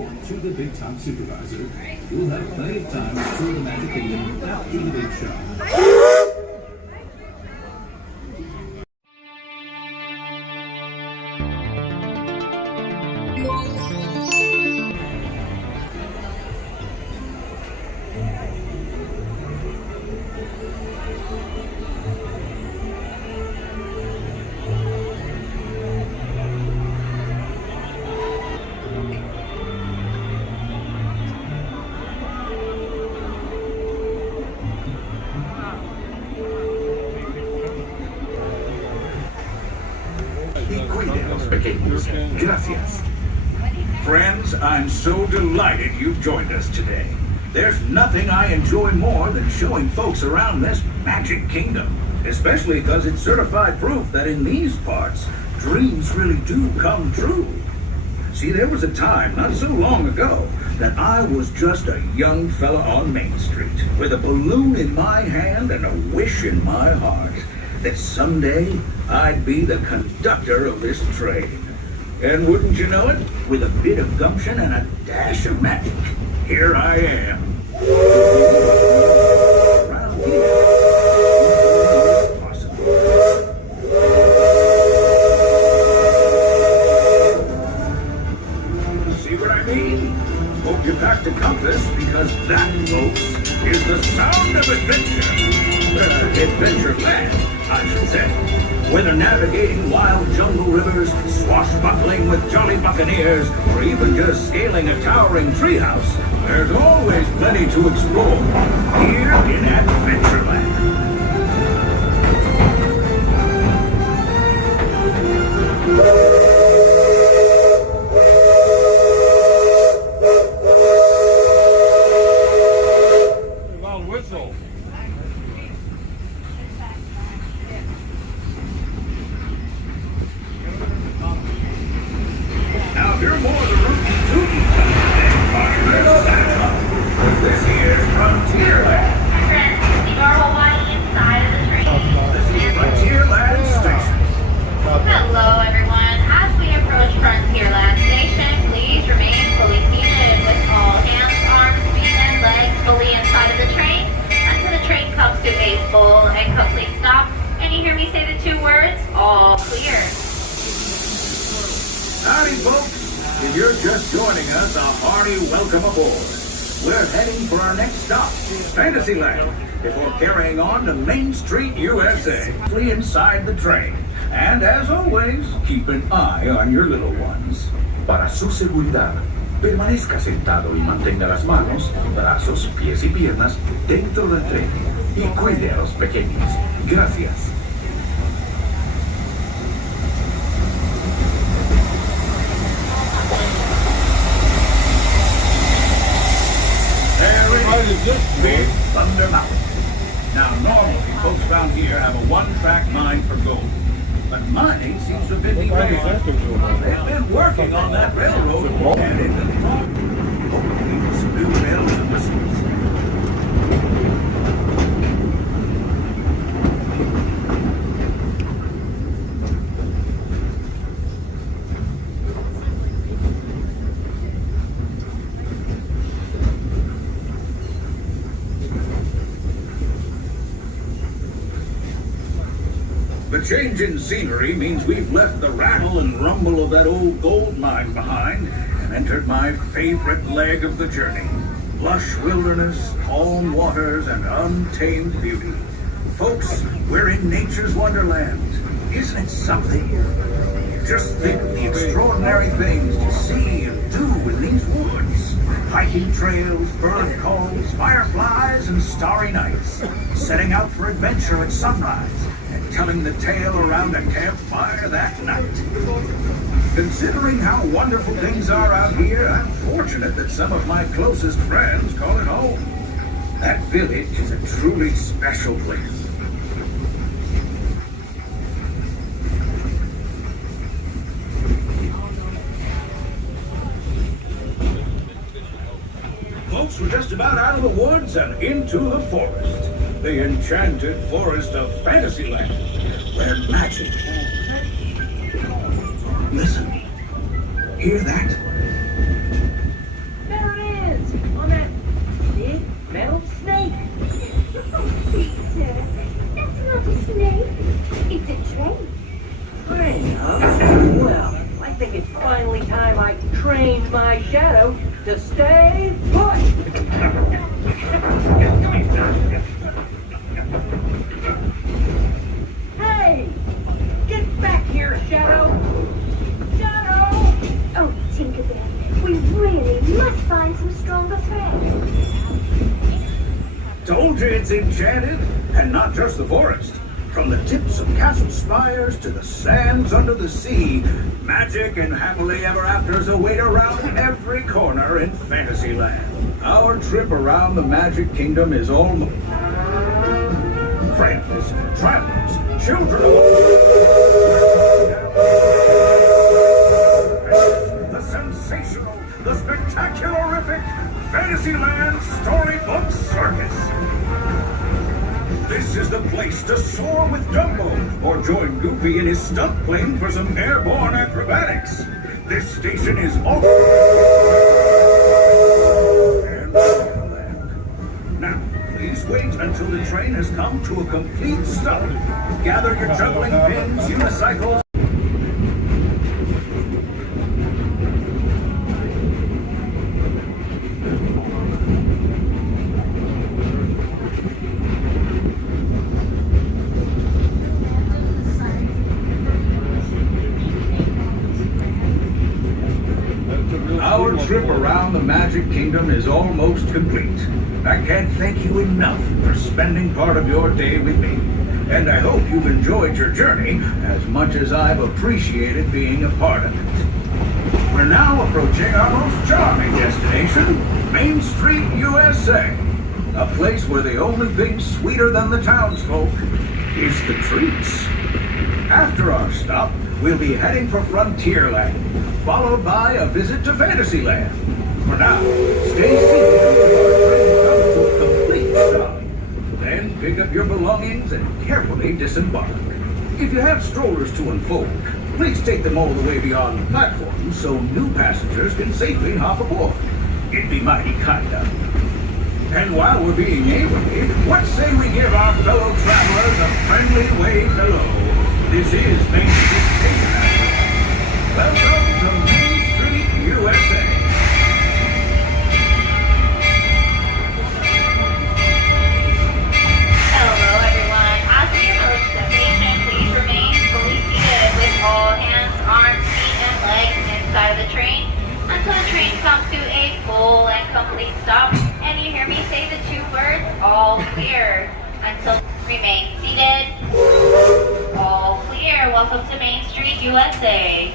report to the big top supervisor. You'll have plenty of time to tour the Magic Kingdom after the big show. Gracias. Friends, I'm so delighted you've joined us today. There's nothing I enjoy more than showing folks around this Magic Kingdom, especially because it's certified proof that in these parts, dreams really do come true. See, there was a time not so long ago that I was just a young fella on Main Street with a balloon in my hand and a wish in my heart that someday I'd be the conductor of this train. And wouldn't you know it, with a bit of gumption and a dash of magic, here I am. Around here, possible. See what I mean? Hope you packed a compass, because that, folks, is the sound of adventure. Adventureland, I should say. Whether navigating wild jungle rivers, swashbuckling with jolly buccaneers, or even just scaling a towering treehouse, there's always plenty to explore here in Adventureland. Howdy, folks. If you're just joining us, a hearty welcome aboard. We're heading for our next stop, Fantasyland, before carrying on to Main Street, USA. Inside the train. And as always, keep an eye on your little ones. Para su seguridad, permanezca sentado y mantenga las manos, brazos, pies y piernas dentro del tren. Y cuide a los pequeños. Gracias. Big Thunder Mountain. Now, normally, folks around here have a one-track mind for gold. But mining seems to have been delayed. They've been working on that railroad and into the top. Hopefully, with some new bells and whistles. The change in scenery means we've left the rattle and rumble of that old gold mine behind and entered my favorite leg of the journey. Lush wilderness, calm waters, and untamed beauty. Folks, we're in nature's wonderland. Isn't it something? Just think of the extraordinary things to see and do in these woods. Hiking trails, bird calls, fireflies, and starry nights. Setting out for adventure at sunrise. Telling the tale around a campfire that night. Considering how wonderful things are out here, I'm fortunate that some of my closest friends call it home. That village is a truly special place. Folks, we're just about out of the woods and into the forest. The enchanted forest of Fantasyland, where magic. Listen, hear that? my shadow to stay put. Hey! Get back here, Shadow! Shadow! Oh, Tinkerbell, we really must find some stronger thread. Told you it's enchanted, and not just the forest. From the tips of castle spires to the sands under the sea, magic and happily ever afters await around every corner in Fantasyland. Our trip around the Magic Kingdom is almost... Friends, travelers, children of all... The sensational, the spectacularific Fantasyland Storybook Circus. This is the place to soar with Dumbo or join Goofy in his stunt plane for some airborne acrobatics. This station is off. And Wonderland. Now, please wait until the train has come to a complete stop. Gather your juggling pins, unicycles. Our trip around the Magic Kingdom is almost complete. I can't thank you enough for spending part of your day with me. And I hope you've enjoyed your journey as much as I've appreciated being a part of it. We're now approaching our most charming destination, Main Street, USA. A place where the only thing sweeter than the townsfolk is the treats. After our stop, we'll be heading for Frontierland, followed by a visit to Fantasyland. For now, stay seated until our train comes to a complete stop. Then pick up your belongings and carefully disembark. If you have strollers to unfold, please take them all the way beyond the platform so new passengers can safely hop aboard. It'd be mighty kind of you. And while we're being neighborly, what say we give our fellow travelers a friendly wave hello? This is Main Street Station. Welcome to Main Street, USA. Hello everyone. As we approach the station, please remain fully seated with all hands, arms, feet, and legs inside of the train until the train comes to a full and complete stop and you hear me say the two words, all clear. Until remain seated. All clear. Welcome to Main Street, USA.